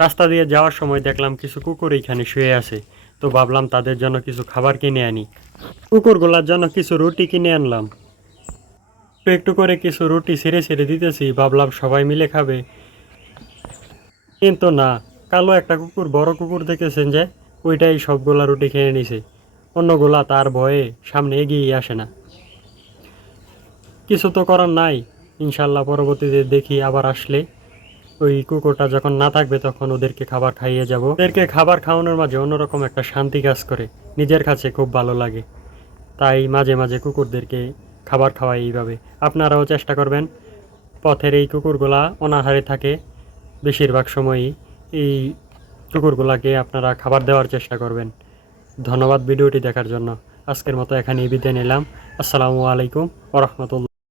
রাস্তা দিয়ে যাওয়ার সময় দেখলাম কিছু কুকুর এখানে শুয়ে আছে, তো ভাবলাম তাদের জন্য কিছু খাবার কিনে আনি। কুকুরগুলার জন্য কিছু রুটি কিনে আনলাম। একটু একটু করে কিছু রুটি ছেড়ে ছেড়ে দিতেছি, ভাবলাম সবাই মিলে খাবে, কিন্তু না। কালো একটা কুকুর, বড় কুকুর দেখেছেন যে, ওইটাই সবগুলা রুটি খেয়ে নিছে। অন্যগুলা তার ভয়ে সামনে এগিয়ে আসে না। কিছু তো করার নাই, ইনশাল্লাহ পরবর্তীতে দেখি আবার আসলে ওই কুকুরটা যখন না থাকবে তখন ওদেরকে খাবার খাইয়ে যাব। ওদেরকে খাবার খাওয়ানোর মাঝে অন্যরকম একটা শান্তি কাজ করে, নিজের কাছে খুব ভালো লাগে। তাই মাঝে মাঝে কুকুরদেরকে খাবার খাওয়াই এইভাবে। আপনারাও চেষ্টা করবেন। পথের এই কুকুরগুলা অনাহারে থাকে, বেশিরভাগ সময়ই এই কুকুরগুলাকে আপনারা খাবার দেওয়ার চেষ্টা করবেন। ধন্যবাদ ভিডিওটি দেখার জন্য। আজকের মতো এখানেই বিদায় নিলাম। আসসালামু আলাইকুম ওয়া রাহমাতুল্লাহ।